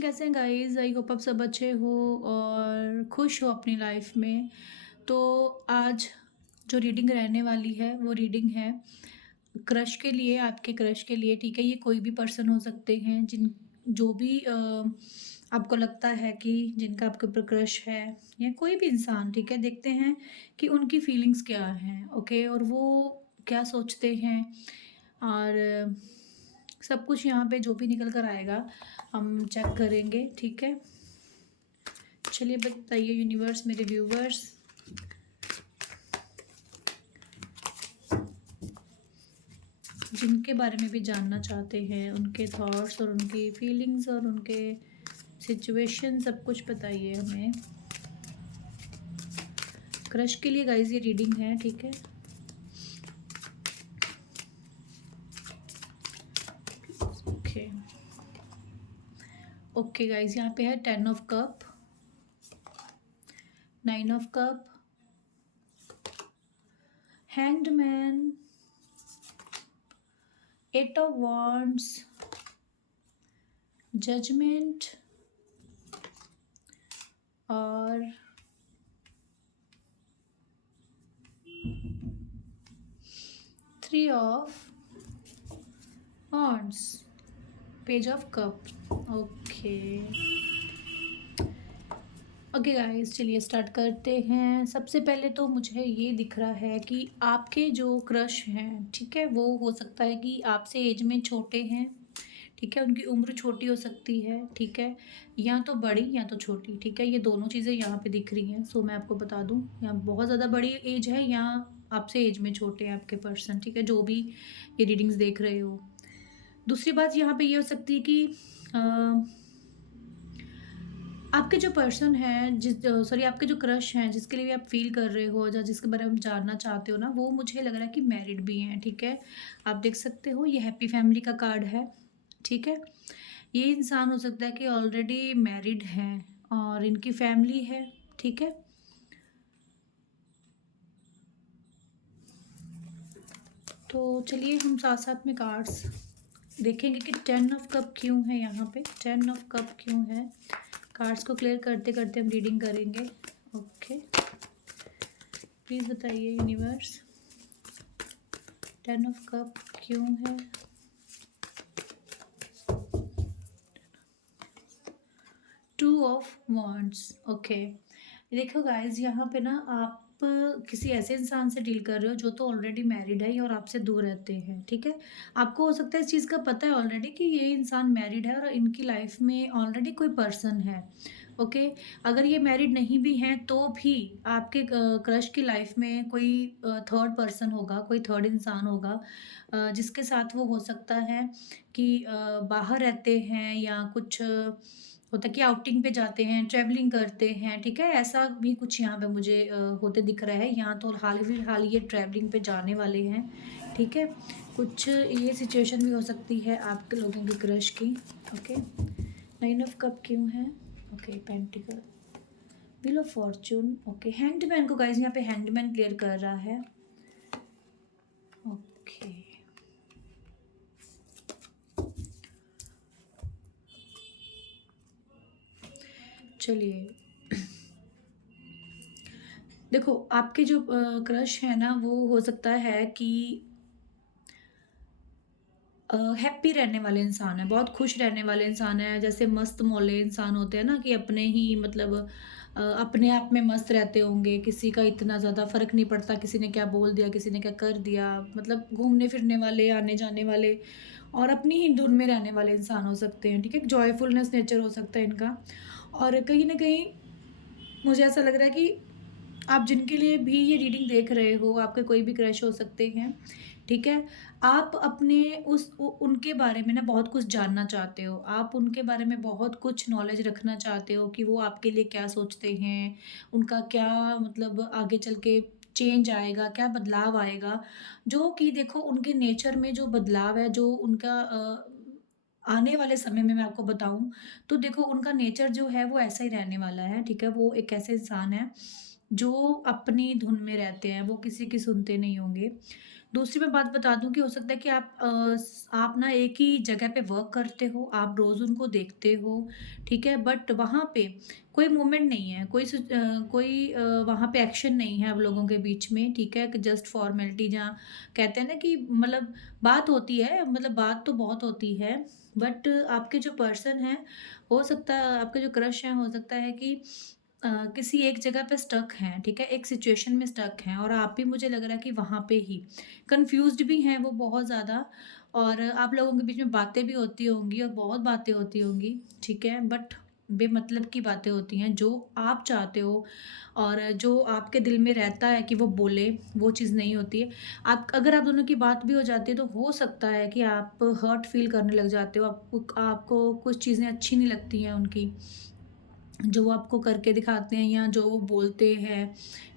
कैसे हैं guys? I hope आप सब अच्छे हो और खुश हो अपनी लाइफ में। तो आज जो रीडिंग रहने वाली है वो रीडिंग है क्रश के लिए, आपके क्रश के लिए। ठीक है, ये कोई भी पर्सन हो सकते हैं जिन जो भी आपको लगता है कि जिनका आपके ऊपर क्रश है या कोई भी इंसान। ठीक है, देखते हैं कि उनकी फीलिंग्स क्या हैं। ओके, और वो क्या सोचते हैं और सब कुछ यहाँ पे जो भी निकल कर आएगा हम चेक करेंगे। ठीक है, चलिए बताइए यूनिवर्स, मेरे व्यूवर्स, जिनके बारे में भी जानना चाहते हैं, उनके थॉट्स और उनकी फीलिंग्स और उनके सिचुएशन, सब कुछ बताइए हमें। क्रश के लिए गाइस ये रीडिंग है। ठीक है, ओके ओके गाइस, यहाँ पे है 10 of cup, 9 of cup, hanged man, 8 of wands, judgement और 3 of wands, page of cup. Okay okay guys, चलिए स्टार्ट करते हैं। सबसे पहले तो मुझे ये दिख रहा है कि आपके जो क्रश हैं, ठीक है, वो हो सकता है कि आपसे एज में छोटे हैं। ठीक है, उनकी उम्र छोटी हो सकती है। ठीक है, या तो बड़ी या तो छोटी। ठीक है, ये दोनों चीज़ें यहाँ पे दिख रही हैं। सो मैं आपको बता दूँ, या बहुत ज़्यादा बड़ी एज है या आपसे एज में छोटे हैं आपके पर्सन। ठीक है, जो भी ये रीडिंग्स देख रहे हो। दूसरी बात यहाँ पे ये हो सकती है कि आपके जो पर्सन है, सॉरी, आपके जो क्रश हैं, जिसके लिए भी आप फील कर रहे हो या जिसके बारे में जानना चाहते हो ना, वो मुझे लग रहा है कि मैरिड भी हैं। ठीक है, आप देख सकते हो ये हैप्पी फैमिली का कार्ड है। ठीक है, ये इंसान हो सकता है कि ऑलरेडी मैरिड हैं और इनकी फैमिली है। ठीक है, तो चलिए हम साथ साथ में कार्ड्स देखेंगे कि 10 ऑफ कप क्यों है यहाँ पे, 10 ऑफ कप क्यों है। कार्ड्स को क्लियर करते करते हम रीडिंग करेंगे। ओके, प्लीज़ बताइए यूनिवर्स, 10 ऑफ कप क्यों है। 2 ऑफ वॉन्ड्स। ओके, देखो गाइज, यहाँ पे ना आप किसी ऐसे इंसान से डील कर रहे हो जो तो ऑलरेडी मैरिड है और आपसे दूर रहते हैं। ठीक है, आपको हो सकता है इस चीज़ का पता है ऑलरेडी कि ये इंसान मैरिड है और इनकी लाइफ में ऑलरेडी कोई पर्सन है। ओके, अगर ये मैरिड नहीं भी हैं तो भी आपके क्रश की लाइफ में कोई थर्ड पर्सन होगा, कोई थर्ड इंसान होगा, जिसके साथ वो हो सकता है कि बाहर रहते हैं या कुछ होता है कि आउटिंग पे जाते हैं, ट्रैवलिंग करते हैं। ठीक है, ऐसा भी कुछ यहाँ पे मुझे होते दिख रहा है। यहाँ तो हाल ये ट्रैवलिंग पे जाने वाले हैं। ठीक है, कुछ ये सिचुएशन भी हो सकती है आपके लोगों की क्रश की। ओके, 9 ऑफ कप क्यों है। Okay, pentacle, wheel of Fortune. Okay, hangman को गाइस यहाँ पे हैंगमैन क्लियर कर रहा है। ओके, चलिए देखो, आपके जो क्रश है ना, वो हो सकता है कि हैप्पी रहने वाले इंसान है, बहुत खुश रहने वाले इंसान है। जैसे मस्त मौले इंसान होते हैं ना, कि अपने ही मतलब अपने आप में मस्त रहते होंगे, किसी का इतना ज़्यादा फ़र्क नहीं पड़ता, किसी ने क्या बोल दिया, किसी ने क्या कर दिया। मतलब घूमने फिरने वाले, आने जाने वाले और अपनी ही धुन में रहने वाले इंसान हो सकते हैं। ठीक है, जॉयफुलनेस नेचर हो सकता है इनका। और कहीं न कहीं मुझे ऐसा लग रहा है कि आप जिनके लिए भी ये रीडिंग देख रहे हो, आपके कोई भी क्रश हो सकते हैं। ठीक है, आप अपने उनके बारे में ना बहुत कुछ जानना चाहते हो। आप उनके बारे में बहुत कुछ नॉलेज रखना चाहते हो कि वो आपके लिए क्या सोचते हैं, उनका क्या मतलब आगे चल के चेंज आएगा, क्या बदलाव आएगा। जो कि देखो, उनके नेचर में जो बदलाव है, जो उनका आने वाले समय में मैं आपको बताऊँ, तो देखो उनका नेचर जो है वो ऐसा ही रहने वाला है। ठीक है, वो एक ऐसे इंसान है जो अपनी धुन में रहते हैं, वो किसी की सुनते नहीं होंगे। दूसरी मैं बात बता दूँ कि हो सकता है कि आप ना एक ही जगह पे वर्क करते हो, आप रोज़ उनको देखते हो, ठीक है? बट वहाँ पे कोई मूवमेंट नहीं है, वहाँ पे एक्शन नहीं है आप लोगों के बीच में, ठीक है? कि जस्ट फॉर्मेलिटी, जहाँ कहते हैं ना कि मतलब बात होती है, मतलब बात तो बहुत होती है, बट आपके जो पर्सन हैं, हो सकता है आपके जो क्रश हैं, हो सकता है कि किसी एक जगह पे स्टक हैं, ठीक है? एक सिचुएशन में स्टक हैं और आप भी, मुझे लग रहा है कि वहाँ पे ही कन्फ्यूज़्ड भी हैं वो बहुत ज़्यादा, और आप लोगों के बीच में बातें भी होती होंगी और बहुत बातें होती होंगी, ठीक है? बट बेमतलब की बातें होती हैं, जो आप चाहते हो और जो आपके दिल में रहता है कि वो बोले, वो चीज़ नहीं होती है। आप दोनों की बात भी हो जाती है, तो हो सकता है कि आप हर्ट फ़ील करने लग जाते हो, आपको आपको कुछ चीज़ें अच्छी नहीं लगती हैं उनकी। जो वो आपको करके दिखाते हैं या जो वो बोलते हैं,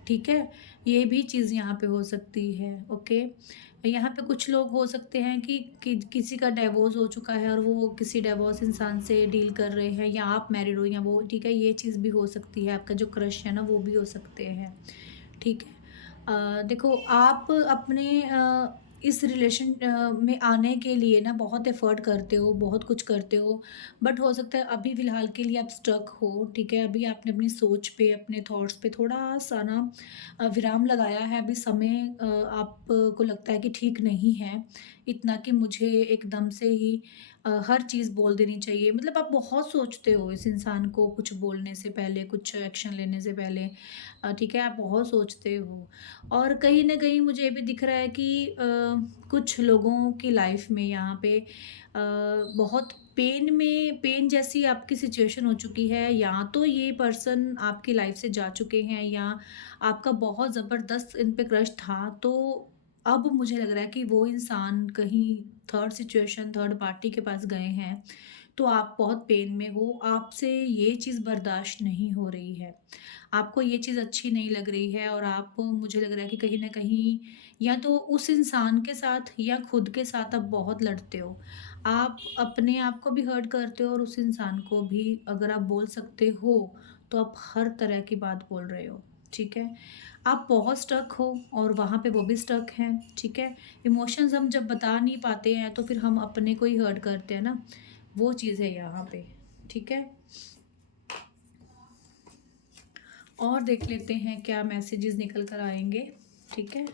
ठीक है? ये भी चीज़ यहाँ पे हो सकती है, ओके? यहाँ पे कुछ लोग हो सकते हैं कि किसी का डिवोर्स हो चुका है और वो किसी डिवोर्स इंसान से डील कर रहे हैं, या आप मैरिड हो या वो, ठीक है? ये चीज़ भी हो सकती है, आपका जो क्रश है ना, वो भी हो सकते हैं, ठीक है? देखो, आप अपने इस रिलेशन में आने के लिए ना बहुत एफ़र्ट करते हो, बहुत कुछ करते हो, बट हो सकता है अभी फ़िलहाल के लिए आप स्टक हो, ठीक है? अभी आपने अपनी सोच पे, अपने थॉट्स पे थोड़ा-सा ना विराम लगाया है, अभी समय आपको लगता है कि ठीक नहीं है, इतना कि मुझे एकदम से ही हर चीज़ बोल देनी चाहिए। मतलब आप बहुत सोचते हो इस इंसान को कुछ बोलने से पहले, कुछ एक्शन लेने से पहले, ठीक है? आप बहुत सोचते हो, और कहीं न कहीं मुझे ये भी दिख रहा है कि कुछ लोगों की लाइफ़ में यहाँ पे बहुत पेन जैसी आपकी सिचुएशन हो चुकी है, या तो ये पर्सन आपकी लाइफ़ से जा चुके हैं, या आपका बहुत ज़बरदस्त इन पे क्रश था, तो अब मुझे लग रहा है कि वो इंसान कहीं थर्ड पार्टी के पास गए हैं, तो आप बहुत पेन में हो, आपसे ये चीज़ बर्दाश्त नहीं हो रही है। आपको ये चीज़ अच्छी नहीं लग रही है, और आप, मुझे लग रहा है कि कहीं न कहीं या तो उस इंसान के साथ या खुद के साथ आप बहुत लड़ते हो। आप अपने आप को भी हर्ट करते हो और उस इंसान को भी, अगर आप बोल सकते हो, तो आप हर तरह की बात बोल रहे हो, ठीक है? आप बहुत स्टक हो और वहाँ पे वो भी स्टक हैं, ठीक है? इमोशंस हम जब बता नहीं पाते हैं, तो फिर हम अपने को ही हर्ट करते हैं ना, वो चीज़ है यहाँ पे, ठीक है? और देख लेते हैं क्या मैसेजेस निकल कर आएँगे, ठीक है?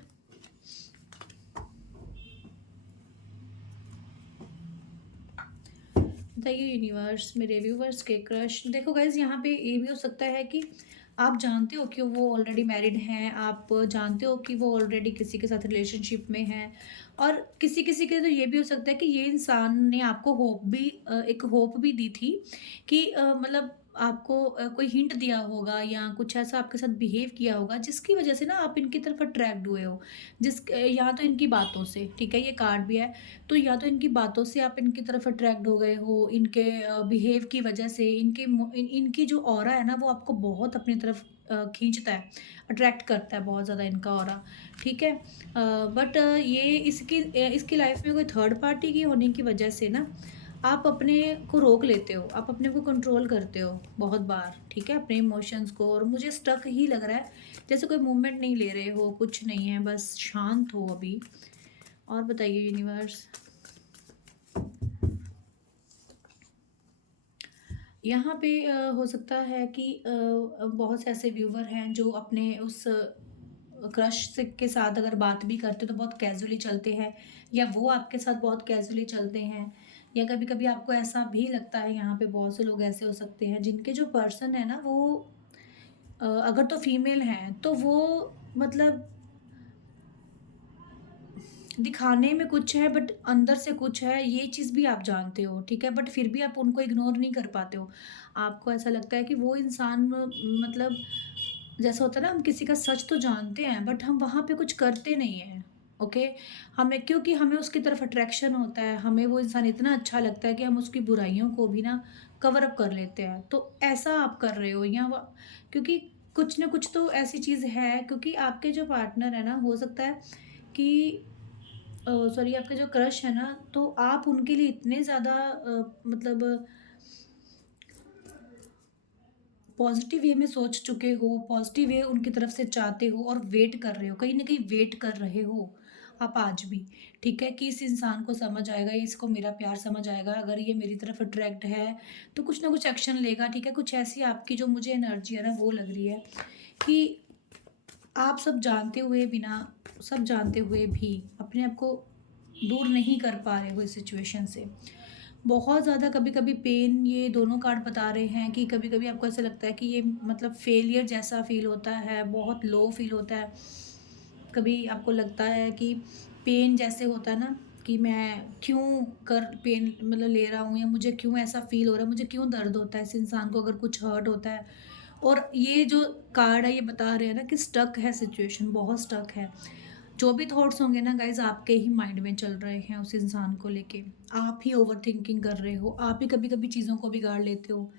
बताइए यूनिवर्स, मेरे व्यूवर्स के क्रश, देखो गाइज़, यहाँ पे ये भी हो सकता है कि आप जानते हो कि वो ऑलरेडी मैरिड हैं, आप जानते हो कि वो ऑलरेडी किसी के साथ रिलेशनशिप में हैं, और किसी-किसी के तो ये भी हो सकता है कि ये इंसान ने आपको एक होप भी दी थी कि मतलब आपको कोई हिंट दिया होगा या कुछ ऐसा आपके साथ बिहेव किया होगा, जिसकी वज़ह से ना आप इनकी तरफ अट्रैक्ट हुए हो। या तो इनकी बातों से, ठीक है? ये कार्ड भी है, तो या तो इनकी बातों से आप इनकी तरफ अट्रैक्ट हो गए हो, इनके बिहेव की वजह से, इनकी जो ऑरा है ना, वो आपको बहुत अपनी तरफ खींचता है, अट्रैक्ट करता है बहुत ज़्यादा इनका ऑरा, ठीक है? बट इसकी लाइफ में कोई थर्ड पार्टी की होने की वजह से ना, आप अपने को रोक लेते हो, आप अपने को कंट्रोल करते हो बहुत बार, ठीक है? अपने इमोशंस को, और मुझे स्टक ही लग रहा है, जैसे कोई मूवमेंट नहीं ले रहे हो, कुछ नहीं है, बस शांत हो अभी। और बताइए यूनिवर्स। यहाँ पे हो सकता है कि बहुत से ऐसे व्यूवर हैं जो अपने उस क्रश से के साथ अगर बात भी करते तो बहुत कैजुअली चलते हैं, या वो आपके साथ बहुत कैजुअली चलते हैं, या कभी-कभी आपको ऐसा भी लगता है, यहाँ पे बहुत से लोग ऐसे हो सकते हैं जिनके जो पर्सन है ना, वो अगर तो फीमेल हैं तो वो मतलब दिखाने में कुछ है बट अंदर से कुछ है, ये चीज़ भी आप जानते हो, ठीक है? बट फिर भी आप उनको इग्नोर नहीं कर पाते हो। आपको ऐसा लगता है कि वो इंसान मतलब, जैसा होता है ना, हम किसी का सच तो जानते हैं बट हम वहाँ पे कुछ करते नहीं हैं, ओके? क्योंकि हमें उसकी तरफ अट्रैक्शन होता है, हमें वो इंसान इतना अच्छा लगता है कि हम उसकी बुराइयों को भी ना कवर अप कर लेते हैं। तो ऐसा आप कर रहे हो, या व क्योंकि कुछ न कुछ तो ऐसी चीज़ है, क्योंकि आपके जो पार्टनर है ना, हो सकता है कि सॉरी, आपके जो क्रश है ना, तो आप उनके लिए इतने ज़्यादा मतलब पॉज़िटिव वे में सोच चुके हो, पॉज़िटिव वे उनकी तरफ से चाहते हो और वेट कर रहे हो, कहीं न कहीं वेट कर रहे हो। आप आज भी, ठीक है? कि इस इंसान को समझ आएगा, ये इसको मेरा प्यार समझ आएगा, अगर ये मेरी तरफ अट्रैक्ट है, तो कुछ ना कुछ एक्शन लेगा, ठीक है? कुछ ऐसी आपकी जो मुझे एनर्जी है ना वो लग रही है कि आप सब जानते हुए भी अपने आप को दूर नहीं कर पा रहे हो इस सिचुएशन से। बहुत ज़्यादा कभी-कभी पेन ये दोनों कार्ड बता रहे हैं कि कभी-कभी आपको ऐसा लगता है कि ये मतलब फेलियर जैसा फ़ील होता है, बहुत लो फ़ील होता है। कभी आपको लगता है कि पेन जैसे होता है ना कि मैं क्यों कर पेन मतलब ले रहा हूँ या मुझे क्यों ऐसा फ़ील हो रहा है, मुझे क्यों दर्द होता है इस इंसान को अगर कुछ हर्ट होता है। और ये जो कार्ड है ये बता रहे हैं ना कि स्टक है सिचुएशन, बहुत स्टक है। जो भी थॉट्स होंगे ना गाइज़ आपके ही माइंड में चल रहे हैं उस इंसान को लेके। आप ही ओवरथिंकिंग कर रहे हो, आप ही कभी-कभी चीज़ों को बिगाड़ लेते हो,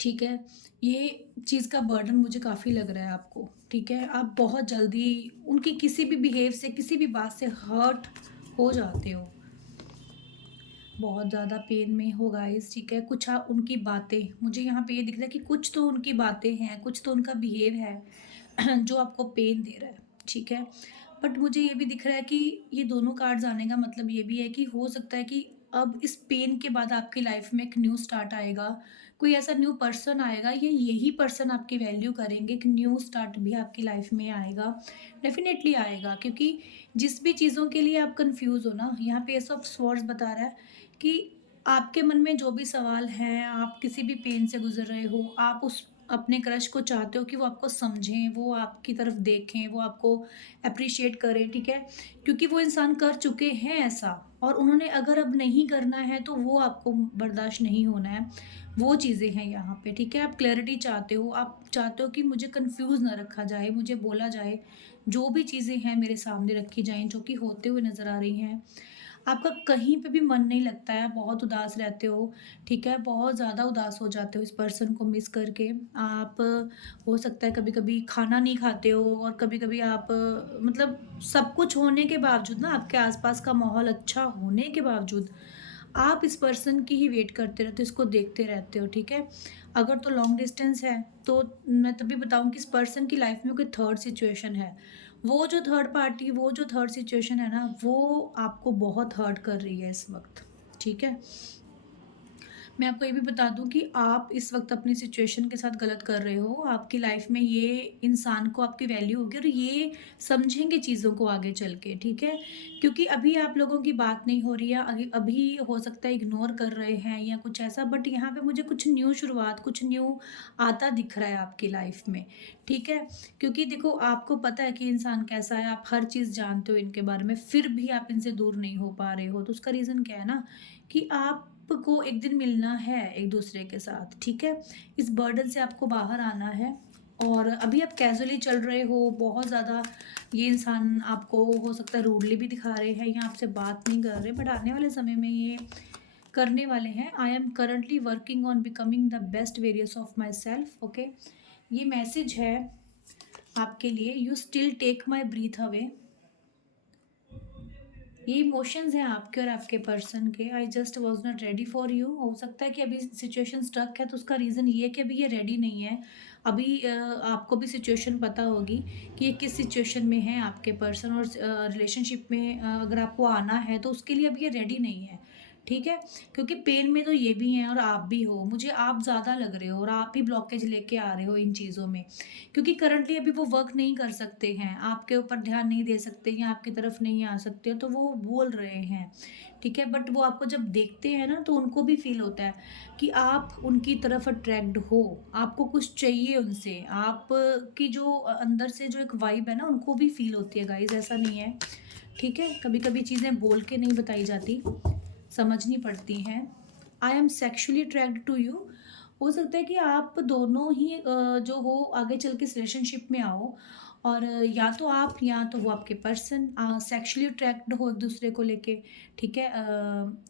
ठीक है? ये चीज़ का बर्डन मुझे काफ़ी लग रहा है आपको, ठीक है? आप बहुत जल्दी उनकी किसी भी बिहेव से, किसी भी बात से हर्ट हो जाते हो। बहुत ज़्यादा पेन में हो गाइस, ठीक है? कुछ उनकी बातें मुझे यहाँ पे ये दिख रहा है कि कुछ तो उनकी बातें हैं, कुछ तो उनका बिहेव है जो आपको पेन दे रहा है, ठीक है? बट मुझे ये भी दिख रहा है कि ये दोनों कार्ड्स आने का मतलब ये भी है कि हो सकता है कि अब इस पेन के बाद आपकी लाइफ में एक न्यू स्टार्ट आएगा, कोई ऐसा न्यू पर्सन आएगा या यही पर्सन आपकी वैल्यू करेंगे, एक न्यू स्टार्ट भी आपकी लाइफ में आएगा, डेफ़िनेटली आएगा क्योंकि जिस भी चीज़ों के लिए आप कन्फ्यूज़ हो ना, यहाँ पे एस ऑफ स्वॉर्ड्स बता रहा है कि आपके मन में जो भी सवाल हैं, आप किसी भी पेन से गुज़र रहे हो, आप उस अपने क्रश को चाहते हो कि वो आपको समझें, वो आपकी तरफ देखें, वो आपको एप्रिशिएट करें, ठीक है? क्योंकि वो इंसान कर चुके हैं ऐसा और उन्होंने अगर अब नहीं करना है, तो वो आपको बर्दाश्त नहीं होना है। वो चीज़ें हैं यहाँ पे, ठीक है? आप क्लैरिटी चाहते हो, आप चाहते हो कि मुझे कन्फ्यूज़ ना रखा जाए, मुझे बोला जाए, जो भी चीज़ें हैं मेरे सामने रखी जाएँ, जो कि होते हुए नज़र आ रही हैं। आपका कहीं पे भी मन नहीं लगता है, बहुत उदास रहते हो, ठीक है? बहुत ज़्यादा उदास हो जाते हो इस पर्सन को मिस करके। आप हो सकता है कभी-कभी खाना नहीं खाते हो और कभी-कभी आप मतलब सब कुछ होने के बावजूद ना आपके आस-पास का माहौल अच्छा होने के बावजूद, आप इस पर्सन की ही वेट करते रहते हो, इसको देखते रहते हो, ठीक है? अगर तो लॉन्ग डिस्टेंस है, तो मैं तभी बताऊँ कि इस पर्सन की लाइफ़ में कोई थर्ड सिचुएशन है। वो जो थर्ड सिचुएशन है ना, वो आपको बहुत हर्ट कर रही है इस वक़्त, ठीक है? मैं आपको ये भी बता दूँ कि आप इस वक़्त अपनी सिचुएशन के साथ गलत कर रहे हो। आपकी लाइफ़ में ये इंसान को आपकी वैल्यू होगी और ये समझेंगे चीज़ों को आगे चल के, ठीक है? क्योंकि अभी आप लोगों की बात नहीं हो रही है, अभी हो सकता है इग्नोर कर रहे हैं या कुछ ऐसा, बट यहाँ पे मुझे कुछ न्यू शुरुआत, कुछ न्यू आता दिख रहा है आपकी लाइफ़ में, ठीक है? क्योंकि देखो आपको पता है कि इंसान कैसा है, आप हर चीज़ जानते हो इनके बारे में, फिर भी आप इनसे दूर नहीं हो पा रहे हो। तो उसका रीज़न क्या है ना कि आपको एक दिन मिलना है एक-दूसरे के साथ, ठीक है? इस बर्डन से आपको बाहर आना है और अभी आप कैज़ुअली चल रहे हो, बहुत ज़्यादा ये इंसान आपको हो सकता है रूडली भी दिखा रहे हैं या आपसे बात नहीं कर रहे, बट आने वाले समय में ये करने वाले हैं। I am currently working on becoming the best variation of my self, okay? ये मैसेज है आपके लिए, you still take my breath away. ये इमोशंस हैं आपके और आपके पर्सन के, I just was not ready for you. हो सकता है कि अभी सिचुएशन स्टक है तो उसका रीज़न ये है कि अभी ये रेडी नहीं है। अभी आपको भी सिचुएशन पता होगी कि ये किस सिचुएशन में है आपके पर्सन और रिलेशनशिप में अगर आपको आना है तो उसके लिए अभी ये रेडी नहीं है, ठीक है? क्योंकि पेन में तो ये भी हैं और आप भी हो, मुझे आप ज़्यादा लग रहे हो और आप ही ब्लॉकेज लेके आ रहे हो इन चीज़ों में, क्योंकि करंटली अभी वो वर्क नहीं कर सकते हैं, आपके ऊपर ध्यान नहीं दे सकते या आपकी तरफ नहीं आ सकते, तो वो बोल रहे हैं, ठीक है? बट वो आपको जब देखते हैं ना तो उनको भी फ़ील होता है कि आप उनकी तरफ अट्रैक्ट हो, आपको कुछ चाहिए उनसे, आप की जो अंदर से जो एक वाइब है ना उनको भी फ़ील होती है गाइज़, ऐसा नहीं है, ठीक है? कभी-कभी चीज़ें बोल के नहीं बताई जाती, समझनी पड़ती हैं। I am sexually attracted to you. हो सकता है कि आप दोनों ही जो हो आगे चल के इस रिलेशनशिप में आओ और या तो आप या तो वो आपके पर्सन सेक्सुअली अट्रैक्ट हो एक दूसरे को लेके, ठीक है?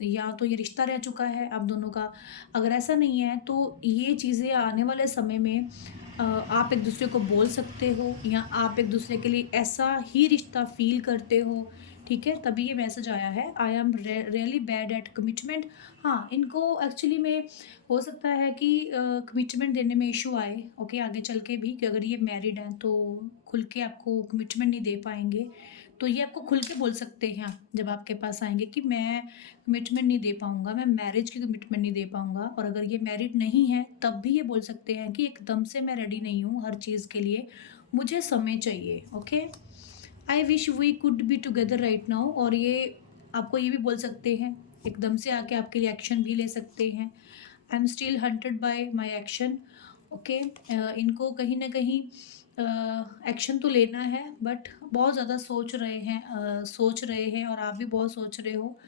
या तो ये रिश्ता रह चुका है आप दोनों का। अगर ऐसा नहीं है तो ये चीज़ें आने वाले समय में आप एक दूसरे को बोल सकते हो या आप एक दूसरे के लिए ऐसा ही रिश्ता फील करते हो, ठीक है? तभी ये मैसेज आया है, I am really bad at commitment. हाँ, इनको एक्चुअली में हो सकता है कि कमिटमेंट देने में इशू आए, ओके? आगे चल के भी कि अगर ये मैरिड हैं तो खुल के आपको कमिटमेंट नहीं दे पाएँगे। तो ये आपको खुल के बोल सकते हैं जब आपके पास आएँगे कि मैं कमिटमेंट नहीं दे पाऊँगा, मैं मैरिज की कमिटमेंट नहीं दे पाऊँगा। और अगर ये मैरिड नहीं है तब भी ये बोल सकते हैं कि एकदम से मैं रेडी नहीं हूँ हर चीज़ के लिए, मुझे समय चाहिए, okay? I wish we could be together right now. और ये आपको ये भी बोल सकते हैं, एकदम से आके आपके लिए एक्शन भी ले सकते हैं। I am still haunted by my action, okay? इनको कहीं न कहीं एक्शन तो लेना है, बट बहुत ज़्यादा सोच रहे हैं और आप भी बहुत सोच रहे हो।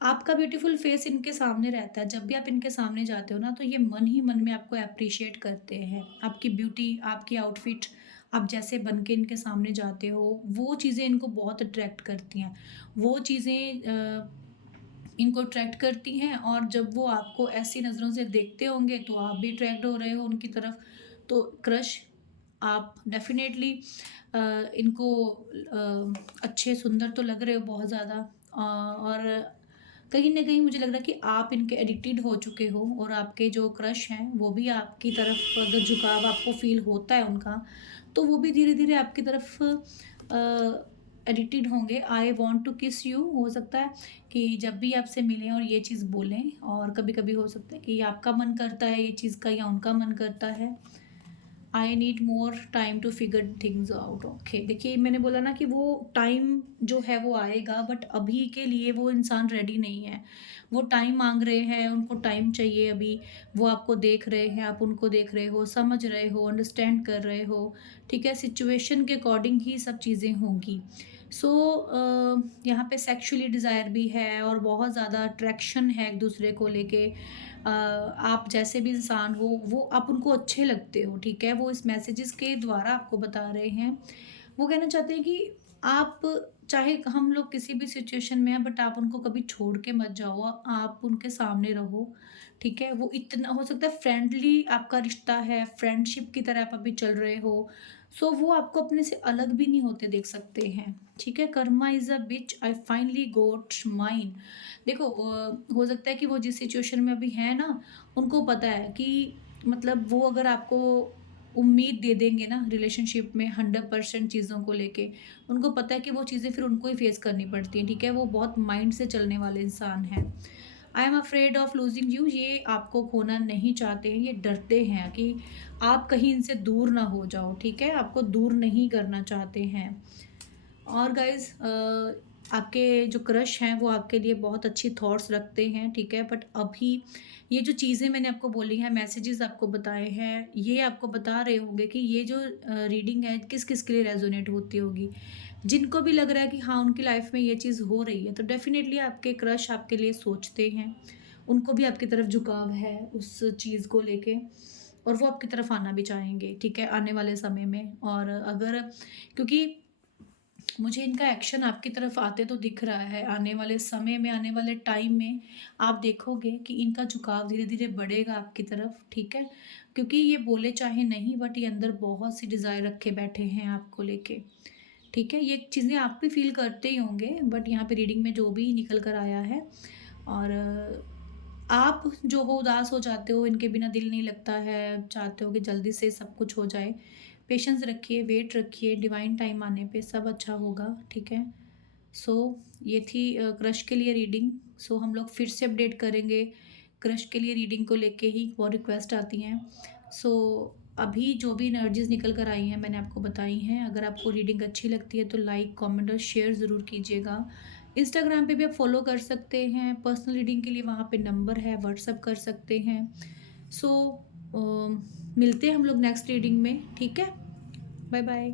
आपका ब्यूटीफुल फेस इनके सामने रहता है, जब भी आप इनके सामने जाते हो ना तो ये मन ही मन में आपको एप्रिशिएट करते हैं। आपकी ब्यूटी, आपकी आउटफिट, आप जैसे बन के इनके सामने जाते हो, वो चीज़ें इनको बहुत अट्रैक्ट करती हैं। वो चीज़ें इनको अट्रैक्ट करती हैं, और जब वो आपको ऐसी नज़रों से देखते होंगे तो आप भी अट्रैक्ट हो रहे हो उनकी तरफ। तो क्रश, आप डेफ़िनेटली इनको अच्छे सुंदर तो लग रहे हो बहुत ज़्यादा, और कहीं न कहीं मुझे लग रहा है कि आप इनके एडिक्टेड हो चुके हो, और आपके जो क्रश हैं वो भी आपकी तरफ अगर झुकाव आपको फ़ील होता है उनका, तो वो भी धीरे-धीरे आपकी तरफ एडिक्टेड होंगे। आई वांट टू किस यू, हो सकता है कि जब भी आपसे मिलें और ये चीज़ बोलें, और कभी-कभी हो सकता है कि आपका मन करता है ये चीज़ का या उनका मन करता है। I need more time to figure things out, okay? देखिए, मैंने बोला ना कि वो टाइम जो है वो आएगा, बट अभी के लिए वो इंसान रेडी नहीं है। वो टाइम माँग रहे हैं, उनको टाइम चाहिए अभी। वो आपको देख रहे हैं, आप उनको देख रहे हो, समझ रहे हो, अंडरस्टैंड कर रहे हो, ठीक है? सिचुएशन के अकॉर्डिंग ही सब चीज़ें होंगी। सो यहाँ पे सेक्सुअली डिज़ायर भी है और बहुत ज़्यादा अट्रैक्शन है एक दूसरे को लेके। आप जैसे भी इंसान हो, वो आप उनको अच्छे लगते हो, ठीक है? वो इस मैसेजेस के द्वारा आपको बता रहे हैं। वो कहना चाहते हैं कि आप, चाहे हम लोग किसी भी सिचुएशन में हैं, बट आप उनको कभी छोड़ के मत जाओ, आप उनके सामने रहो, ठीक है? वो इतना हो सकता है फ्रेंडली आपका रिश्ता है, फ्रेंडशिप की तरह आप अभी चल रहे हो, सो वो आपको अपने से अलग भी नहीं होते देख सकते हैं, ठीक है? Karma is a bitch, I finally got mine. देखो, हो सकता है कि वो जिस सिचुएशन में अभी हैं ना, उनको पता है कि मतलब वो अगर आपको उम्मीद दे देंगे ना रिलेशनशिप में 100% चीज़ों को लेके, उनको पता है कि वो चीज़ें फिर उनको ही फेस करनी पड़ती हैं, ठीक है? वो बहुत माइंड से चलने वाले इंसान हैं। I am afraid of losing you, ये आपको खोना नहीं चाहते हैं, ये डरते हैं कि आप कहीं इनसे दूर ना हो जाओ, ठीक है? आपको दूर नहीं करना चाहते हैं। और गाइज़, आपके जो क्रश हैं वो आपके लिए बहुत अच्छी थॉट्स रखते हैं, ठीक है? बट अभी ये जो चीज़ें मैंने आपको बोली हैं, मैसेजेस आपको बताए हैं, ये आपको बता रहे होंगे कि ये जो रीडिंग है किस-किस के लिए रेज़ोनेट होती होगी। जिनको भी लग रहा है कि हाँ, उनकी लाइफ़ में ये चीज़ हो रही है, तो डेफ़िनेटली आपके क्रश आपके लिए सोचते हैं। उनको भी आपकी तरफ झुकाव है उस चीज़ को लेके, और वो आपकी तरफ आना भी चाहेंगे, ठीक है? आने वाले समय में। और अगर, क्योंकि मुझे इनका एक्शन आपकी तरफ आते तो दिख रहा है, आने वाले समय में, आने वाले टाइम में आप देखोगे कि इनका झुकाव धीरे-धीरे बढ़ेगा आपकी तरफ, ठीक है? क्योंकि ये बोले चाहे नहीं, बट ये अंदर बहुत सी डिज़ायर रखे बैठे हैं आपको लेके, ठीक है? ये चीज़ें आप भी फ़ील करते ही होंगे, बट यहाँ पे रीडिंग में जो भी निकल कर आया है। और आप जो हो उदास हो जाते हो, इनके बिना दिल नहीं लगता है, चाहते हो कि जल्दी से सब कुछ हो जाए। पेशेंस रखिए, वेट रखिए, डिवाइन टाइम आने पे सब अच्छा होगा, ठीक है? सो ये थी क्रश के लिए रीडिंग। सो हम लोग फिर से अपडेट करेंगे क्रश के लिए रीडिंग को लेके ही बहुत रिक्वेस्ट आती हैं। सो अभी जो भी एनर्जीज़ निकल कर आई हैं मैंने आपको बताई हैं। अगर आपको रीडिंग अच्छी लगती है तो लाइक, कमेंट और शेयर ज़रूर कीजिएगा। इंस्टाग्राम पे भी आप फॉलो कर सकते हैं, पर्सनल रीडिंग के लिए वहाँ पे नंबर है, व्हाट्सएप कर सकते हैं। सो मिलते हैं हम लोग नेक्स्ट रीडिंग में, ठीक है? Bye bye.